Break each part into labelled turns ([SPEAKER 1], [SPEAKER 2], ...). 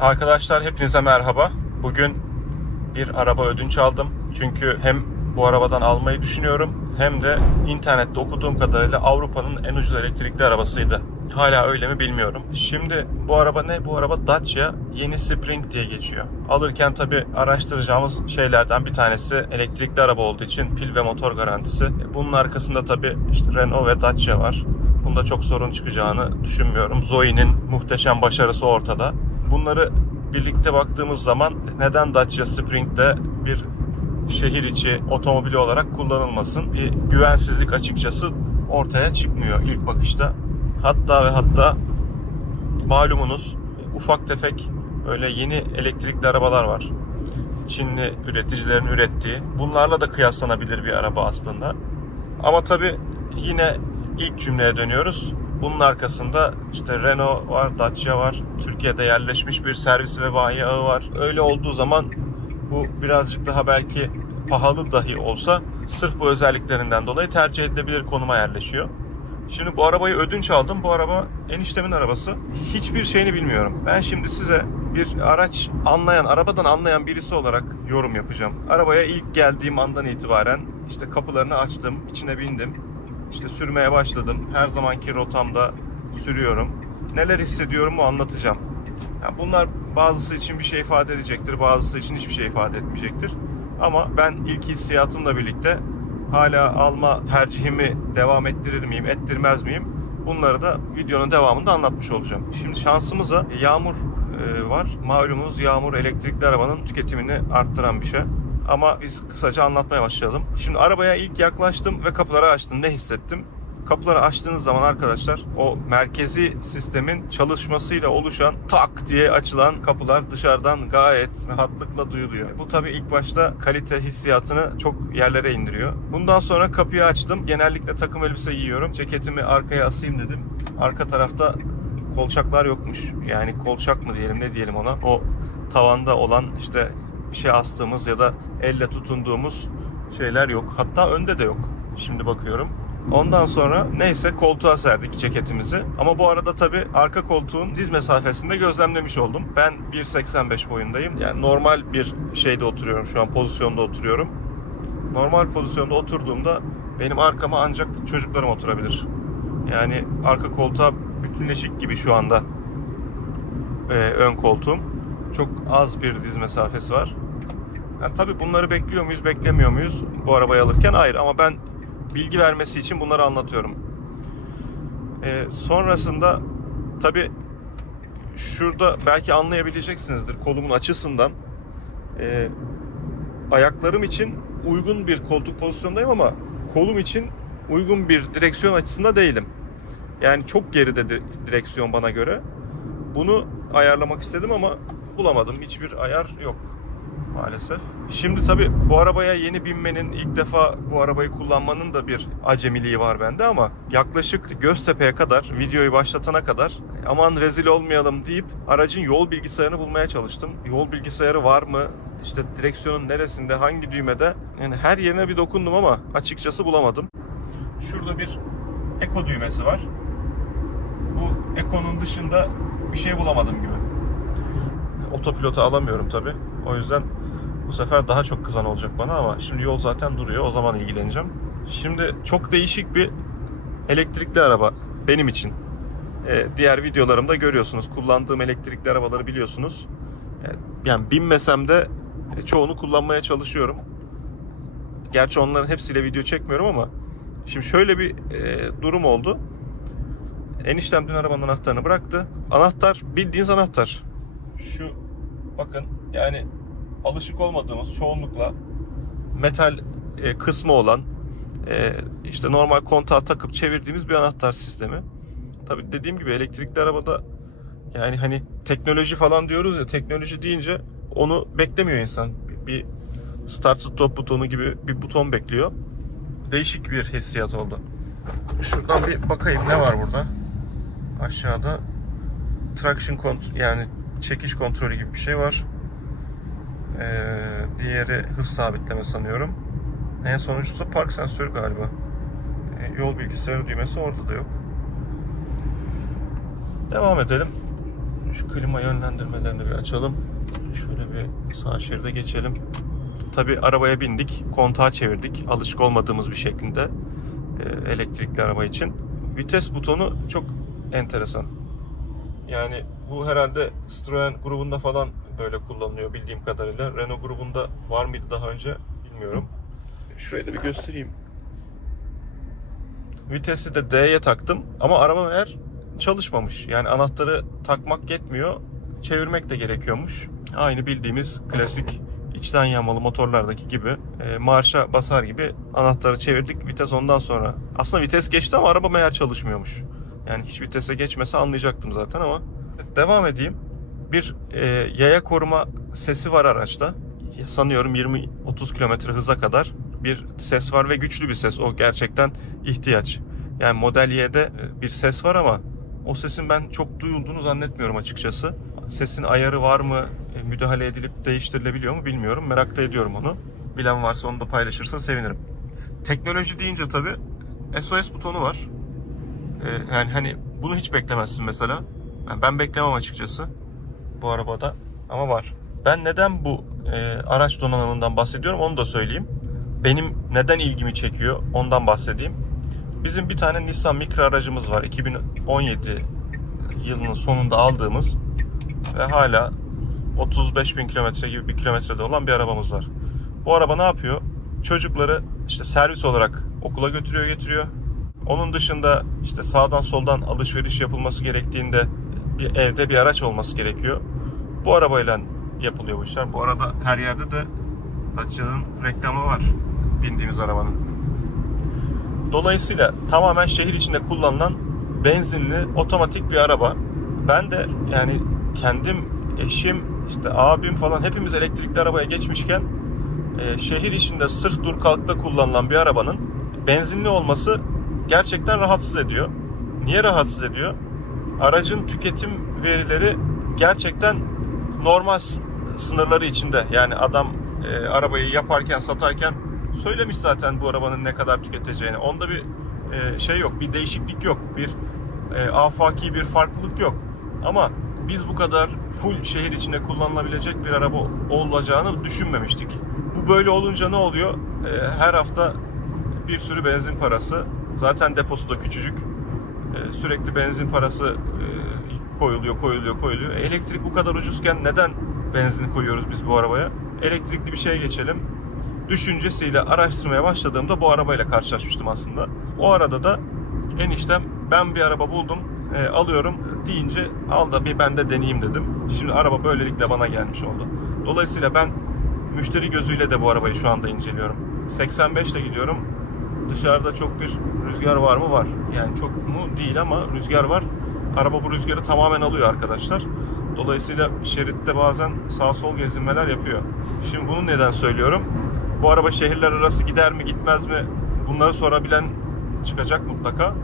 [SPEAKER 1] Arkadaşlar hepinize merhaba. Bugün bir araba ödünç aldım. Çünkü hem bu arabadan almayı düşünüyorum hem de internette okuduğum kadarıyla Avrupa'nın en ucuz elektrikli arabasıydı. Hala öyle mi bilmiyorum. Şimdi bu araba ne? Bu araba Dacia yeni Spring diye geçiyor. Alırken tabi araştıracağımız şeylerden bir tanesi elektrikli araba olduğu için pil ve motor garantisi. Bunun arkasında tabi işte Renault ve Dacia var. Bunda çok sorun çıkacağını düşünmüyorum. Zoe'nin muhteşem başarısı ortada. Bunları birlikte baktığımız zaman neden Dacia Spring'de bir şehir içi otomobili olarak kullanılmasın? Bir güvensizlik açıkçası ortaya çıkmıyor ilk bakışta. Hatta ve hatta malumunuz ufak tefek böyle yeni elektrikli arabalar var. Çinli üreticilerin ürettiği. Bunlarla da kıyaslanabilir bir araba aslında. Ama tabi yine ilk cümleye dönüyoruz. Bunun arkasında işte Renault var, Dacia var. Türkiye'de yerleşmiş bir servis ve bayi ağı var. Öyle olduğu zaman bu birazcık daha belki pahalı dahi olsa sırf bu özelliklerinden dolayı tercih edilebilir konuma yerleşiyor. Şimdi bu arabayı ödünç aldım. Bu araba eniştemin arabası. Hiçbir şeyini bilmiyorum. Ben şimdi size bir araç anlayan, arabadan anlayan birisi olarak yorum yapacağım. Arabaya ilk geldiğim andan itibaren işte kapılarını açtım, içine bindim. İşte sürmeye başladım. Her zamanki rotamda sürüyorum. Neler hissediyorumu anlatacağım. Yani bunlar bazısı için bir şey ifade edecektir, bazısı için hiçbir şey ifade etmeyecektir. Ama ben ilk hissiyatımla birlikte hala alma tercihimi devam ettirir miyim, ettirmez miyim? Bunları da videonun devamında anlatmış olacağım. Şimdi şansımıza yağmur e, var. Malumunuz yağmur elektrikli arabanın tüketimini arttıran bir şey. Ama biz kısaca anlatmaya başlayalım. Şimdi arabaya ilk yaklaştım ve kapıları açtım. Ne hissettim? Kapıları açtığınız zaman arkadaşlar o merkezi sistemin çalışmasıyla oluşan tak diye açılan kapılar dışarıdan gayet rahatlıkla duyuluyor. Bu tabii ilk başta kalite hissiyatını çok yerlere indiriyor. Bundan sonra kapıyı açtım. Genellikle takım elbise giyiyorum. Ceketimi arkaya asayım dedim. Arka tarafta kolçaklar yokmuş. Yani kolçak mı diyelim ne diyelim ona. O tavanda olan işte bir şey astığımız ya da elle tutunduğumuz şeyler yok. Hatta önde de yok. Şimdi bakıyorum. Ondan sonra neyse koltuğa serdik ceketimizi. Ama bu arada tabii arka koltuğun diz mesafesinde gözlemlemiş oldum. Ben 1.85 boyundayım. Yani normal bir şeyde oturuyorum şu an pozisyonda oturuyorum. Normal pozisyonda oturduğumda benim arkama ancak çocuklarım oturabilir. Yani arka koltuğa bütünleşik gibi şu anda e, ön koltuğum. Çok az bir diz mesafesi var. Yani tabii bunları bekliyor muyuz, beklemiyor muyuz bu arabayı alırken? Hayır ama ben bilgi vermesi için bunları anlatıyorum. Ee, sonrasında tabi şurada belki anlayabileceksinizdir kolumun açısından ee, ayaklarım için uygun bir koltuk pozisyondayım ama kolum için uygun bir direksiyon açısında değilim. Yani çok geride di- direksiyon bana göre. Bunu ayarlamak istedim ama bulamadım. Hiçbir ayar yok maalesef. Şimdi tabi bu arabaya yeni binmenin ilk defa bu arabayı kullanmanın da bir acemiliği var bende ama yaklaşık Göztepe'ye kadar videoyu başlatana kadar aman rezil olmayalım deyip aracın yol bilgisayarını bulmaya çalıştım. Yol bilgisayarı var mı? İşte direksiyonun neresinde, hangi düğmede? Yani her yerine bir dokundum ama açıkçası bulamadım. Şurada bir Eko düğmesi var. Bu Eko'nun dışında bir şey bulamadım gibi. Otopilota alamıyorum tabi. O yüzden bu sefer daha çok kızan olacak bana ama şimdi yol zaten duruyor. O zaman ilgileneceğim. Şimdi çok değişik bir elektrikli araba benim için. Ee, diğer videolarımda görüyorsunuz. Kullandığım elektrikli arabaları biliyorsunuz. Ee, yani binmesem de e, çoğunu kullanmaya çalışıyorum. Gerçi onların hepsiyle video çekmiyorum ama şimdi şöyle bir e, durum oldu. Eniştem dün arabanın anahtarını bıraktı. Anahtar bildiğiniz anahtar. Şu bakın yani alışık olmadığımız çoğunlukla metal e, kısmı olan e, işte normal kontağa takıp çevirdiğimiz bir anahtar sistemi. Tabi dediğim gibi elektrikli arabada yani hani teknoloji falan diyoruz ya teknoloji deyince onu beklemiyor insan. Bir- Bir start stop butonu gibi bir buton bekliyor. Değişik bir hissiyat oldu. Şuradan bir bakayım ne var burada. Aşağıda traction kontrol yani çekiş kontrolü gibi bir şey var. Ee, diğeri hız sabitleme sanıyorum. En sonuncusu park sensörü galiba. Ee, yol bilgisayarı düğmesi orada da yok. Devam edelim. Şu klima yönlendirmelerini bir açalım. Şöyle bir sağ şeride geçelim. Tabi arabaya bindik, kontağı çevirdik. Alışık olmadığımız bir şeklinde e, elektrikli araba için. Vites butonu çok enteresan. Yani bu herhalde Citroen grubunda falan böyle kullanılıyor bildiğim kadarıyla. Renault grubunda var mıydı daha önce bilmiyorum. Şurayı da bir göstereyim. Vitesi de D'ye taktım ama araba eğer çalışmamış. Yani anahtarı takmak yetmiyor. Çevirmek de gerekiyormuş. Aynı bildiğimiz klasik içten yanmalı motorlardaki gibi e, marşa basar gibi anahtarı çevirdik. Vites ondan sonra. Aslında vites geçti ama araba meğer çalışmıyormuş. Yani hiç vitese geçmese anlayacaktım zaten ama. Devam edeyim. Bir e, yaya koruma sesi var araçta. Sanıyorum 20-30 km hıza kadar bir ses var ve güçlü bir ses. O gerçekten ihtiyaç. Yani Model Y'de e, bir ses var ama o sesin ben çok duyulduğunu zannetmiyorum açıkçası. Sesin ayarı var mı? e, Müdahale edilip değiştirilebiliyor mu bilmiyorum. Merak da ediyorum onu. Bilen varsa onu da paylaşırsa sevinirim. Teknoloji deyince tabii SOS butonu var. Ee, yani hani bunu hiç beklemezsin mesela. Yani ben beklemem açıkçası bu arabada ama var. Ben neden bu e, araç donanımından bahsediyorum onu da söyleyeyim. Benim neden ilgimi çekiyor ondan bahsedeyim. Bizim bir tane Nissan Micra aracımız var. 2017 yılının sonunda aldığımız ve hala 35 bin kilometre gibi bir kilometrede olan bir arabamız var. Bu araba ne yapıyor? Çocukları işte servis olarak okula götürüyor getiriyor. Onun dışında işte sağdan soldan alışveriş yapılması gerektiğinde bir evde bir araç olması gerekiyor. Bu arabayla yapılıyor bu işler. Bu arada her yerde de Dacia'nın reklamı var bindiğimiz arabanın. Dolayısıyla tamamen şehir içinde kullanılan benzinli otomatik bir araba. Ben de yani kendim, eşim, işte abim falan hepimiz elektrikli arabaya geçmişken e, şehir içinde sırf dur kalkta kullanılan bir arabanın benzinli olması gerçekten rahatsız ediyor. Niye rahatsız ediyor? Aracın tüketim verileri gerçekten normal sınırları içinde. Yani adam e, arabayı yaparken, satarken söylemiş zaten bu arabanın ne kadar tüketeceğini. Onda bir e, şey yok, bir değişiklik yok, bir e, afaki bir farklılık yok. Ama biz bu kadar full şehir içinde kullanılabilecek bir araba olacağını düşünmemiştik. Bu böyle olunca ne oluyor? E, her hafta bir sürü benzin parası. Zaten deposu da küçücük. E, sürekli benzin parası e, koyuluyor, koyuluyor, koyuluyor. Elektrik bu kadar ucuzken neden benzin koyuyoruz biz bu arabaya? Elektrikli bir şeye geçelim. Düşüncesiyle araştırmaya başladığımda bu arabayla karşılaşmıştım aslında. O arada da eniştem ben bir araba buldum, e, alıyorum deyince al da bir ben de deneyeyim dedim. Şimdi araba böylelikle bana gelmiş oldu. Dolayısıyla ben müşteri gözüyle de bu arabayı şu anda inceliyorum. 85 ile gidiyorum. Dışarıda çok bir rüzgar var mı? Var. Yani çok mu değil ama rüzgar var. Araba bu rüzgarı tamamen alıyor arkadaşlar. Dolayısıyla şeritte bazen sağ sol gezinmeler yapıyor. Şimdi bunu neden söylüyorum? Bu araba şehirler arası gider mi gitmez mi? Bunları sorabilen çıkacak mutlaka.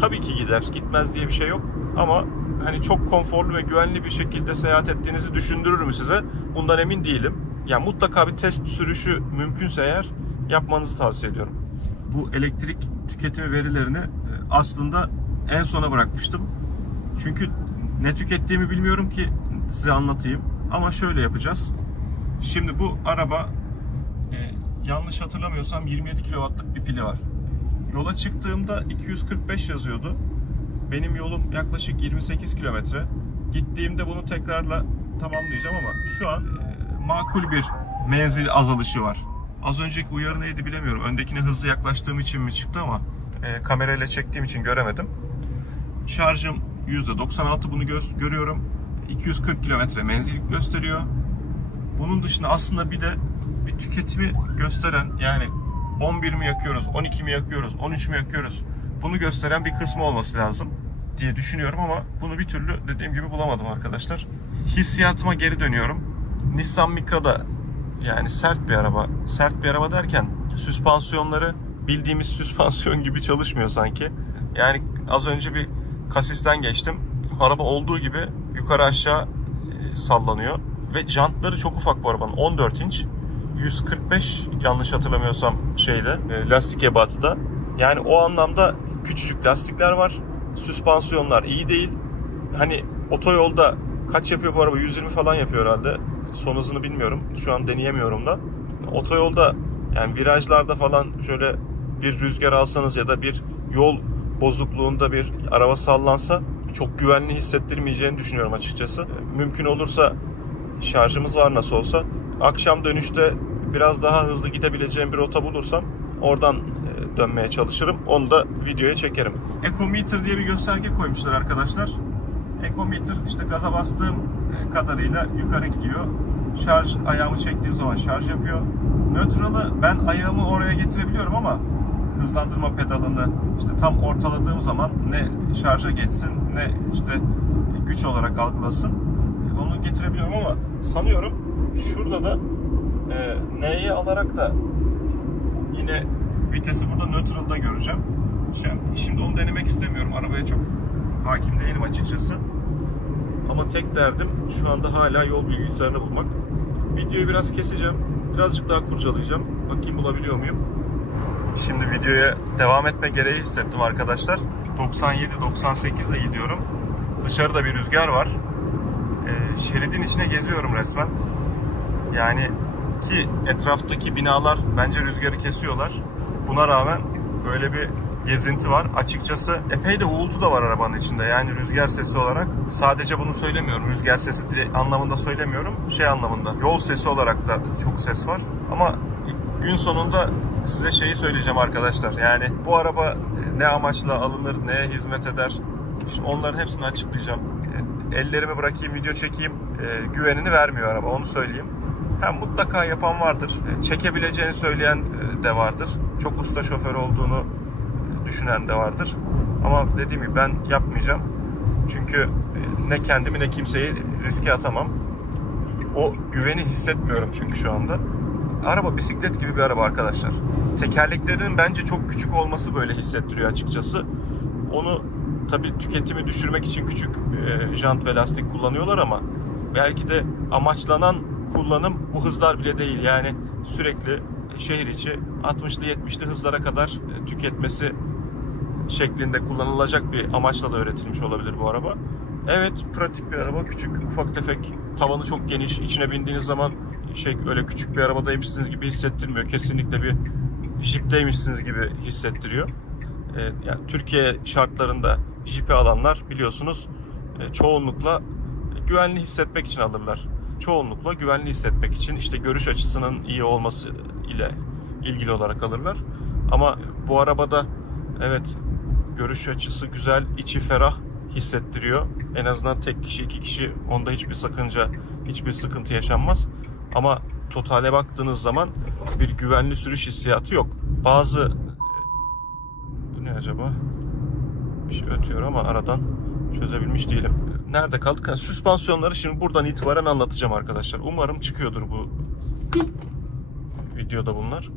[SPEAKER 1] Tabii ki gider. Gitmez diye bir şey yok. Ama hani çok konforlu ve güvenli bir şekilde seyahat ettiğinizi düşündürür mü size? Bundan emin değilim. Yani mutlaka bir test sürüşü mümkünse eğer yapmanızı tavsiye ediyorum. Bu elektrik tüketimi verilerini e, aslında en sona bırakmıştım. Çünkü ne tükettiğimi bilmiyorum ki size anlatayım. Ama şöyle yapacağız. Şimdi bu araba e, yanlış hatırlamıyorsam 27 kW'lık bir pili var. Yola çıktığımda 245 yazıyordu. Benim yolum yaklaşık 28 kilometre. Gittiğimde bunu tekrarla tamamlayacağım ama şu an e, makul bir menzil azalışı var. Az önceki uyarı neydi bilemiyorum. Öndekine hızlı yaklaştığım için mi çıktı ama e, kamerayla çektiğim için göremedim. Şarjım %96 bunu gö- görüyorum. 240 kilometre menzil gösteriyor. Bunun dışında aslında bir de bir tüketimi gösteren yani 11 mi yakıyoruz, 12 mi yakıyoruz, 13 mi yakıyoruz bunu gösteren bir kısmı olması lazım diye düşünüyorum ama bunu bir türlü dediğim gibi bulamadım arkadaşlar. Hissiyatıma geri dönüyorum. Nissan Micra'da yani sert bir araba. Sert bir araba derken süspansiyonları bildiğimiz süspansiyon gibi çalışmıyor sanki. Yani az önce bir kasisten geçtim. Araba olduğu gibi yukarı aşağı e, sallanıyor. Ve jantları çok ufak bu arabanın. 14 inç. 145 yanlış hatırlamıyorsam şeyde e, lastik ebatıda. Yani o anlamda küçücük lastikler var. Süspansiyonlar iyi değil. Hani otoyolda Kaç yapıyor bu araba? 120 falan yapıyor herhalde. Son hızını bilmiyorum. Şu an deneyemiyorum da. Otoyolda yani virajlarda falan şöyle bir rüzgar alsanız ya da bir yol bozukluğunda bir araba sallansa çok güvenli hissettirmeyeceğini düşünüyorum açıkçası. Mümkün olursa şarjımız var nasıl olsa. Akşam dönüşte biraz daha hızlı gidebileceğim bir rota bulursam oradan e, dönmeye çalışırım. Onu da videoya çekerim. Ecometer diye bir gösterge koymuşlar arkadaşlar. Ecometer işte gaza bastığım kadarıyla yukarı gidiyor. Şarj ayağımı çektiğim zaman şarj yapıyor. Nötralı ben ayağımı oraya getirebiliyorum ama hızlandırma pedalını işte tam ortaladığım zaman ne şarja geçsin ne işte güç olarak algılasın. Onu getirebiliyorum ama sanıyorum şurada da e, N'ye alarak da yine vitesi burada neutral'da göreceğim. Şimdi, şimdi onu denemek istemiyorum. Arabaya çok hakim değilim açıkçası. Ama tek derdim şu anda hala yol bilgisayarını bulmak. Videoyu biraz keseceğim. Birazcık daha kurcalayacağım. Bakayım bulabiliyor muyum? Şimdi videoya devam etme gereği hissettim arkadaşlar. 97-98'de gidiyorum. Dışarıda bir rüzgar var. Ee, şeridin içine geziyorum resmen. Yani ki etraftaki binalar bence rüzgarı kesiyorlar. Buna rağmen böyle bir gezinti var. Açıkçası epey de uğultu da var arabanın içinde. Yani rüzgar sesi olarak. Sadece bunu söylemiyorum. Rüzgar sesi anlamında söylemiyorum. Şey anlamında. Yol sesi olarak da çok ses var. Ama gün sonunda size şeyi söyleyeceğim arkadaşlar. Yani bu araba ne amaçla alınır, neye hizmet eder? İşte onların hepsini açıklayacağım. Ellerimi bırakayım, video çekeyim. e, güvenini vermiyor araba, onu söyleyeyim. Hem mutlaka yapan vardır. E, Çekebileceğini söyleyen e, de vardır. Çok usta şoför olduğunu düşünen de vardır. Ama dediğim gibi ben yapmayacağım. Çünkü e, ne kendimi ne kimseyi riske atamam. O güveni hissetmiyorum çünkü şu anda. Araba bisiklet gibi bir araba arkadaşlar. Tekerleklerinin bence çok küçük olması böyle hissettiriyor açıkçası. Onu tabii tüketimi düşürmek için küçük e, jant ve lastik kullanıyorlar ama belki de amaçlanan kullanım bu hızlar bile değil. Yani sürekli şehir içi 60'lı 70'li hızlara kadar e, tüketmesi şeklinde kullanılacak bir amaçla da üretilmiş olabilir bu araba. Evet pratik bir araba. Küçük, ufak tefek. Tavanı çok geniş. İçine bindiğiniz zaman şey öyle küçük bir arabadaymışsınız gibi hissettirmiyor. Kesinlikle bir jipteymişsiniz gibi hissettiriyor. Ee, yani Türkiye şartlarında jipi alanlar biliyorsunuz e, çoğunlukla güvenli hissetmek için alırlar. Çoğunlukla güvenli hissetmek için işte görüş açısının iyi olması ile ilgili olarak alırlar. Ama bu arabada evet görüş açısı güzel, içi ferah hissettiriyor. En azından tek kişi, iki kişi onda hiçbir sakınca, hiçbir sıkıntı yaşanmaz. Ama totale baktığınız zaman bir güvenli sürüş hissiyatı yok. Bazı bu ne acaba? Bir şey ötüyor ama aradan çözebilmiş değilim. Nerede kaldık? Ha, süspansiyonları şimdi buradan itibaren anlatacağım arkadaşlar. Umarım çıkıyordur bu videoda bunlar.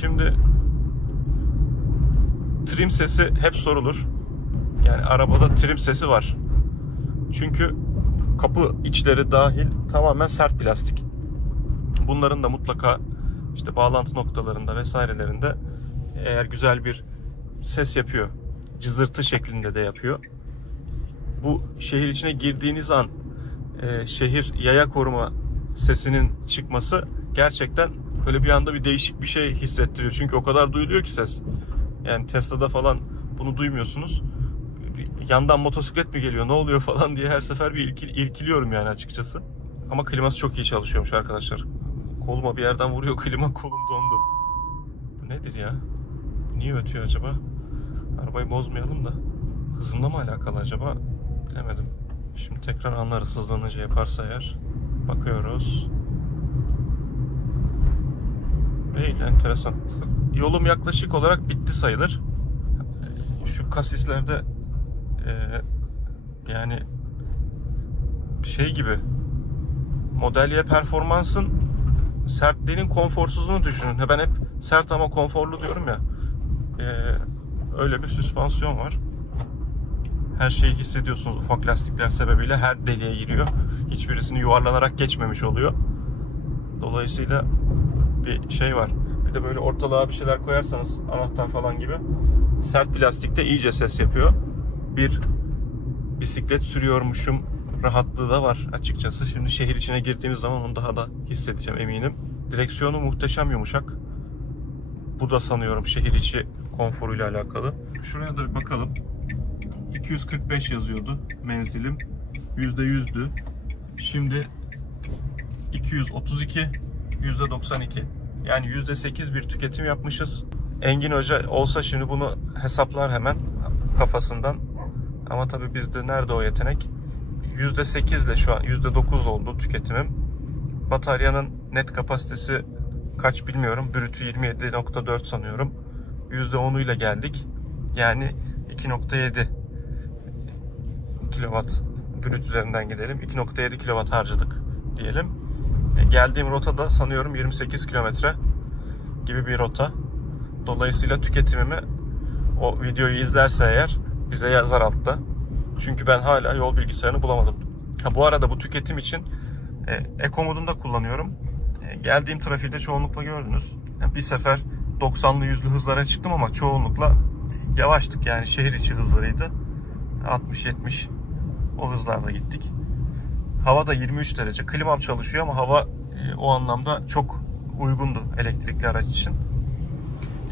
[SPEAKER 1] Şimdi trim sesi hep sorulur. Yani arabada trim sesi var. Çünkü kapı içleri dahil tamamen sert plastik. Bunların da mutlaka işte bağlantı noktalarında vesairelerinde eğer güzel bir ses yapıyor, cızırtı şeklinde de yapıyor. Bu şehir içine girdiğiniz an e, şehir yaya koruma sesinin çıkması gerçekten böyle bir anda bir değişik bir şey hissettiriyor. Çünkü o kadar duyuluyor ki ses. Yani Tesla'da falan bunu duymuyorsunuz. Yandan motosiklet mi geliyor ne oluyor falan diye her sefer bir irkil, irkiliyorum yani açıkçası. Ama kliması çok iyi çalışıyormuş arkadaşlar. Koluma bir yerden vuruyor klima kolum dondu. Bu nedir ya? Niye ötüyor acaba? Arabayı bozmayalım da. Hızında mı alakalı acaba? Bilemedim. Şimdi tekrar anlarız hızlanınca yaparsa eğer. Bakıyoruz. Değil, enteresan. Yolum yaklaşık olarak bitti sayılır. Şu kasislerde eee, yani şey gibi modelye performansın sertliğinin konforsuzluğunu düşünün. Ben hep sert ama konforlu diyorum ya. Eee, öyle bir süspansiyon var. Her şeyi hissediyorsunuz ufak lastikler sebebiyle her deliğe giriyor. Hiçbirisini yuvarlanarak geçmemiş oluyor. Dolayısıyla bir şey var. Bir de böyle ortalığa bir şeyler koyarsanız anahtar falan gibi sert plastikte iyice ses yapıyor. Bir bisiklet sürüyormuşum rahatlığı da var açıkçası. Şimdi şehir içine girdiğimiz zaman onu daha da hissedeceğim eminim. Direksiyonu muhteşem yumuşak. Bu da sanıyorum şehir içi konforuyla alakalı. Şuraya da bir bakalım. 245 yazıyordu menzilim. %100'dü. Şimdi 232, %92. Yani %8 bir tüketim yapmışız. Engin Hoca olsa şimdi bunu hesaplar hemen kafasından. Ama tabii bizde nerede o yetenek? %8 ile şu an %9 oldu tüketimim. Bataryanın net kapasitesi kaç bilmiyorum. Brütü 27.4 sanıyorum. %10'u ile geldik. Yani 2.7 kilowatt brüt üzerinden gidelim. 2.7 kilowatt harcadık diyelim. E, Geldiğim rota da sanıyorum 28 kilometre gibi bir rota. Dolayısıyla tüketimimi o videoyu izlerse eğer bize yazar altta. Çünkü ben hala yol bilgisayarını bulamadım. Ha, bu arada bu tüketim için e, Eco modunda kullanıyorum. E, geldiğim trafikte çoğunlukla gördünüz. Bir sefer 90'lı 100'lü hızlara çıktım ama çoğunlukla yavaştık yani şehir içi hızlarıydı. 60-70 o hızlarda gittik. Hava da 23 derece. Klimam çalışıyor ama hava e, o anlamda çok uygundu elektrikli araç için.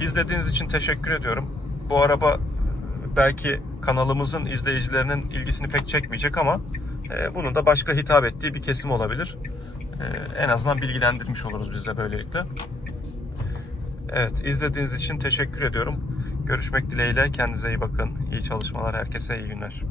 [SPEAKER 1] İzlediğiniz için teşekkür ediyorum. Bu araba e, belki kanalımızın izleyicilerinin ilgisini pek çekmeyecek ama e, bunun da başka hitap ettiği bir kesim olabilir. En azından bilgilendirmiş oluruz biz de böylelikle. Evet, izlediğiniz için teşekkür ediyorum. Görüşmek dileğiyle. Kendinize iyi bakın. İyi çalışmalar. Herkese iyi günler.